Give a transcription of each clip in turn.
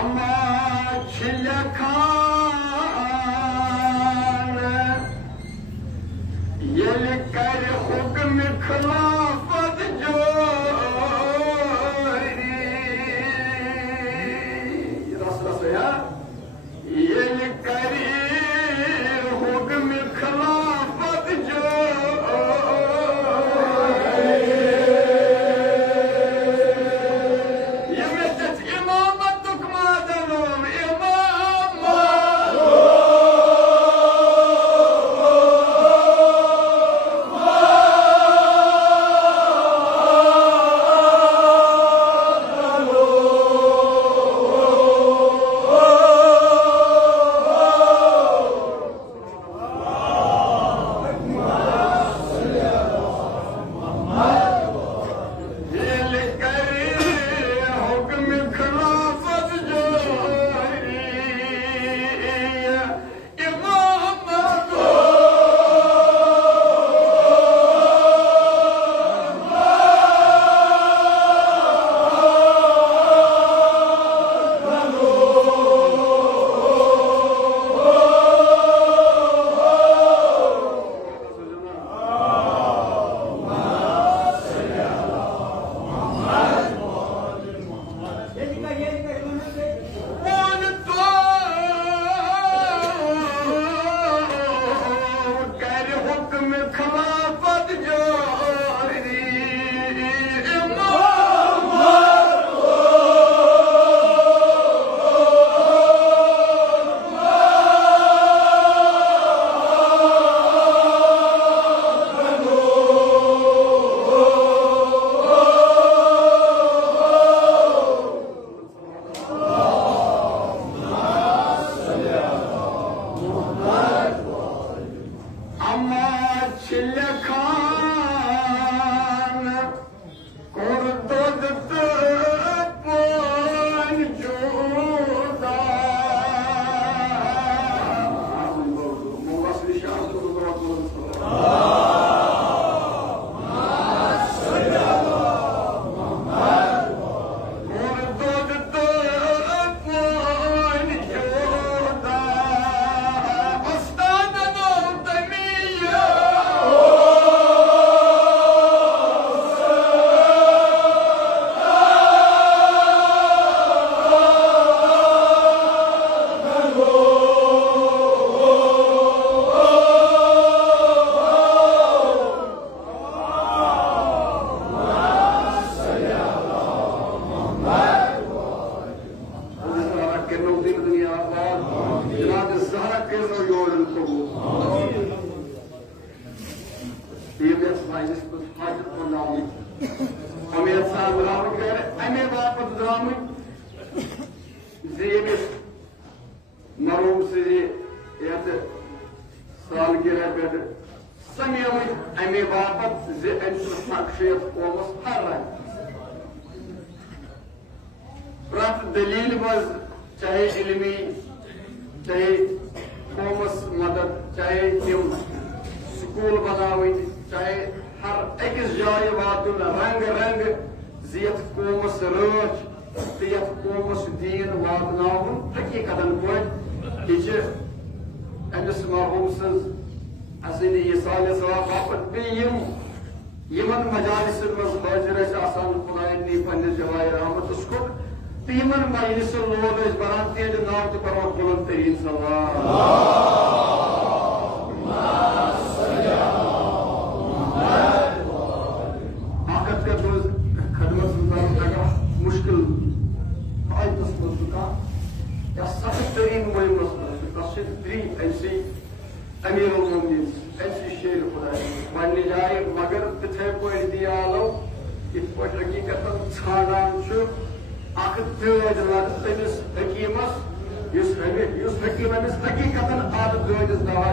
Ama çile kanı yeli kar hukm khilafat jori Rasa ya yeli kar hukm khilafat दलील मज चाहे इल्मी चाहे कौमस मदद चाहे तम स्कूल बनावन चाहे हर अकिस जाय वातुन रंग रंग यथ कौमस राच तो यथ कौमस दीन वातनावन हकीकतन पे यह अमिस मरहूम सज असली साल सवाब बापत यमन मजालिसन मज हाजिर खुदायन नी पन्ने जवाय रहमत उसको तीमन मजलिस लोग बरान तेज नाव तो परो बुलंद तरीन सलाम आखिर का तो खदमत सुनना लगा मुश्किल आज तो सुनना या सख्त तरीन मुहिम मसला त्री ऐसी अमीर उल मोमिनीन ऐसी शेर खुदा मानने जाए मगर तिथे कोई दिया लो इत पर हकीकत छानान छु आख दज लग तमिस हकीमस हकीम अमिस हकीकतन आद दज दवा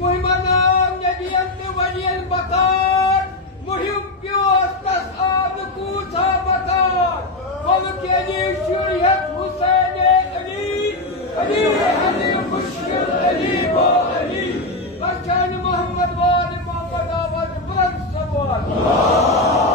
मुहिमनाम नबियन वलियन बकार मुहिम प्योस तस आद कूथा बकार कल के लिए शरीयत हुसैन अली अली अली मुश्किल अली व अली बचन मोहम्मद वाल मोहम्मद आवाज बुलंद सवाल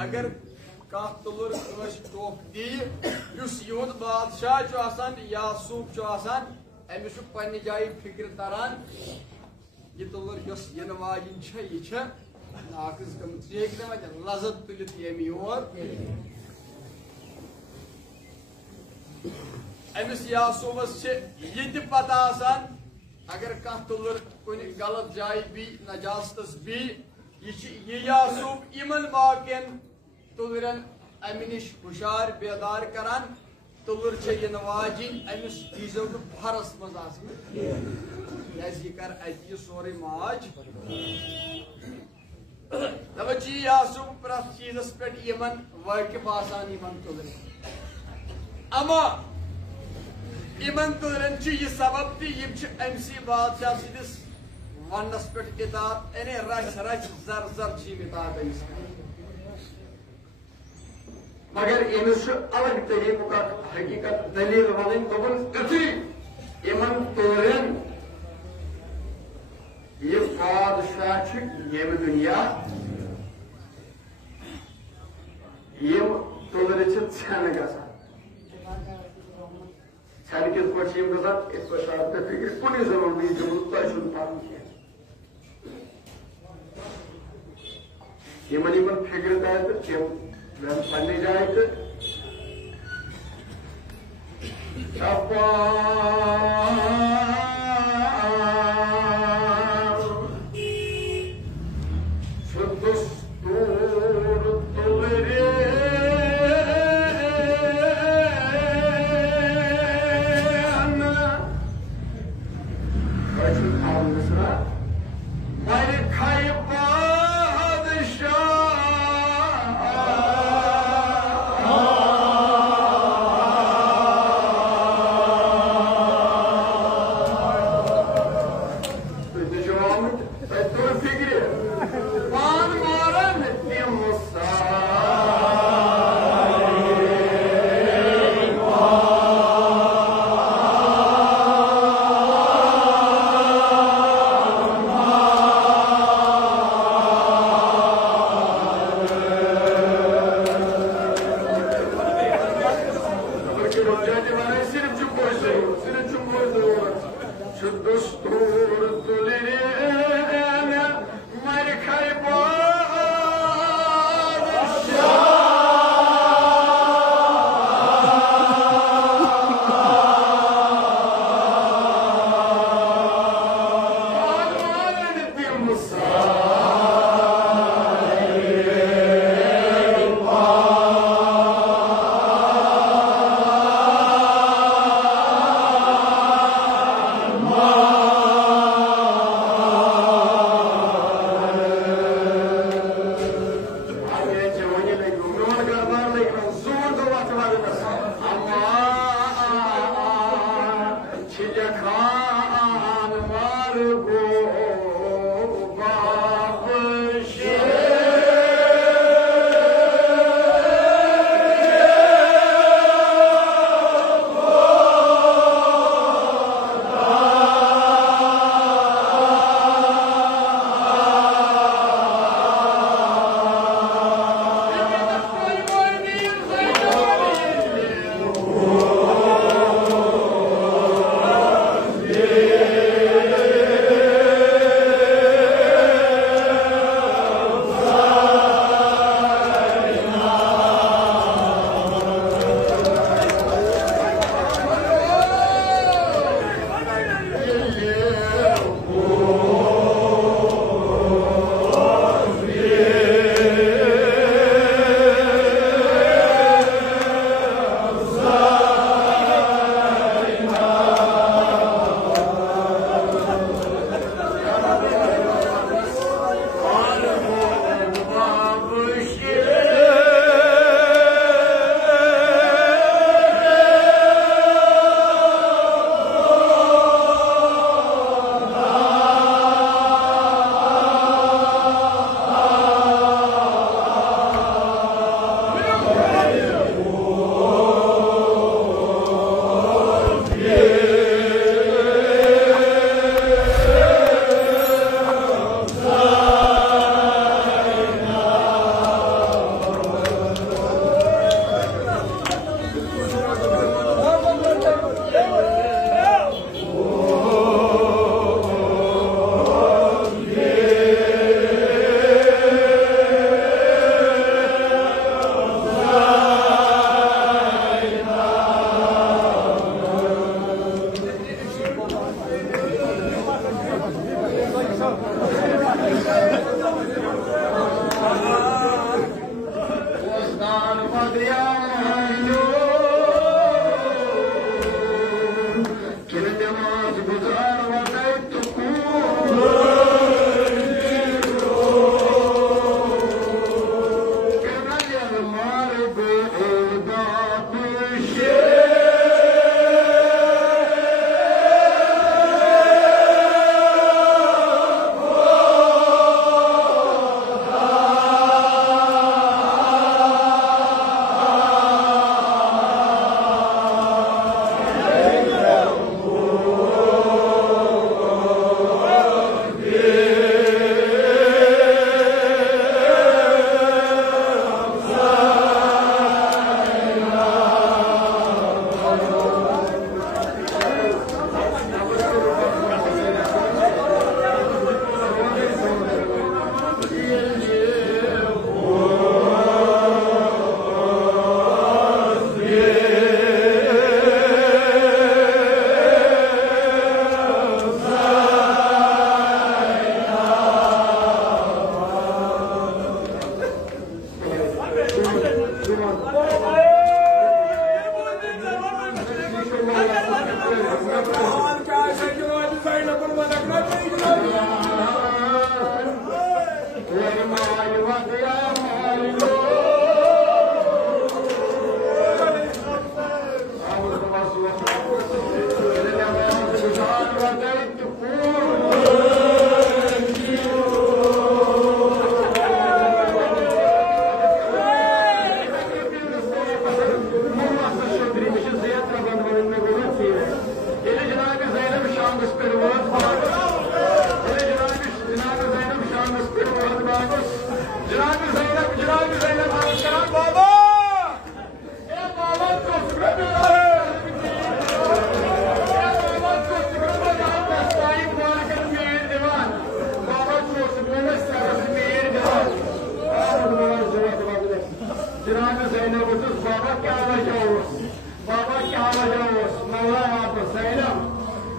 अगर कह तुलुर टोक दी युद बादशाह यासूब अमिस पे जाए फिक्र तरान यह तुलुर इन वाजिन यह नाकस गम लजत तुलित यम योर अमिस यासूबस यह पता अगर कह तुलुर कुन गलत जाए बी नजास्तस बी यह यासूब इमन बाकियन तुलरन अमि निश हुशार बेदार करान तुलुर इन वाजिन अमिस दीजो भरस मज यह कर अत सोरे माज दप यासूब प्रथ चीजस पे इमन वाकिफ आसान इमन तुलर अमा इमन तुलरन यह सबब तमसी बादशाह सदिस वनस पे इतात अने रच रच जर जर इतात अमिस मगर अमिस अलग तरीकों का हकीकत दलील वन दोपन इमन तुलरन यह बादशाह यम दुनिया यम तुलर छन गसान छन किस पे गसान इत पे फिक्र कुन जरूर नहीं तुम पान यमन यमन फिक्र तहत तम पन्ने जाए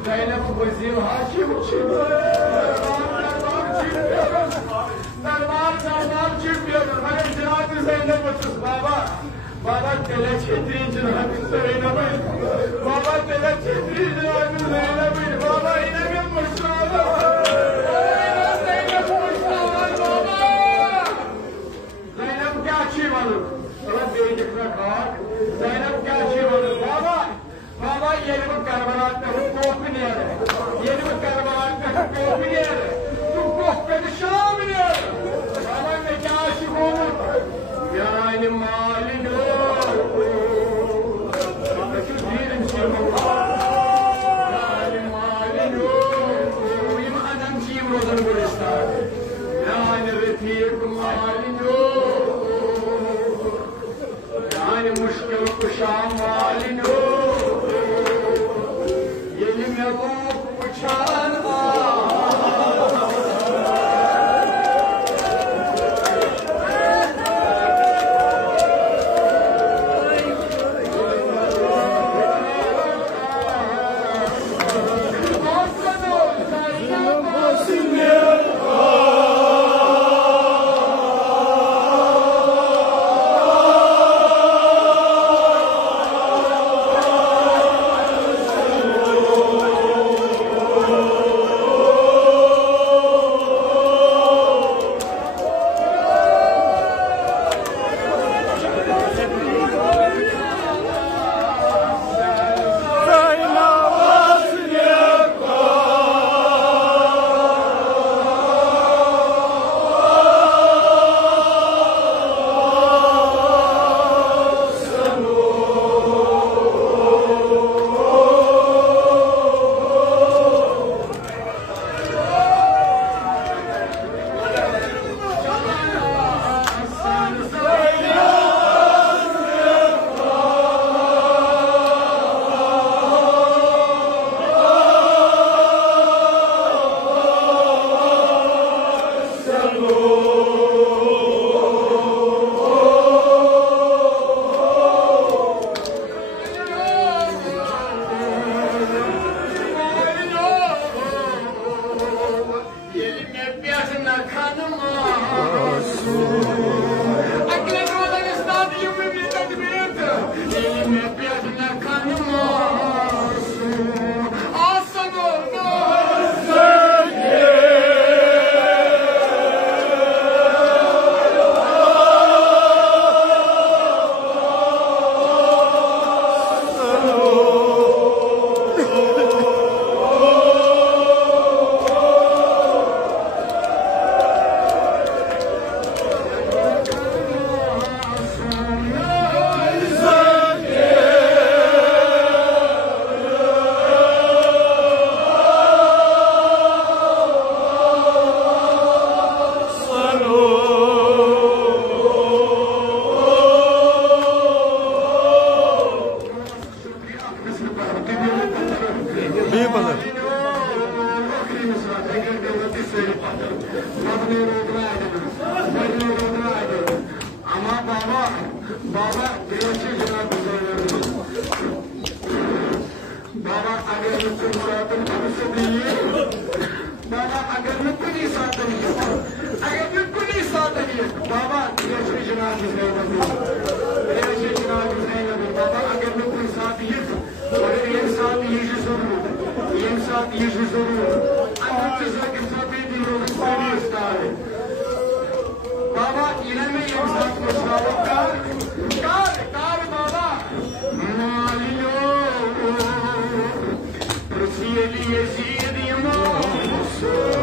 Zeynep Vazir Hakim için बाबा बाबा तेला छेत्री जनाब सरेना भाई बाबा तेला छेत्री जनाब सरेना भाई बाबा इन्हें में मुश्किल ज़ैनब क्या अच्छी मालूम थोड़ा बेइज्जत ना खाक ज़ैनब क्या अच्छी मालूम बाबा बाबा ये लोग करबला पे कोप नहीं आ रहे ये लोग करबला पे कोप नहीं आ रहे तू कोप पे शाम नहीं आ रहा बाबा मैं क्या अच्छी बोलूं यार इन मालिनो बाबा क्यों धीरे से मालिनो ये आदम की रोज़न गुलिस्ता यार रफीक मालिनो यार मुश्किल कुशा मालिनो ये मैं वो कुशान Yes,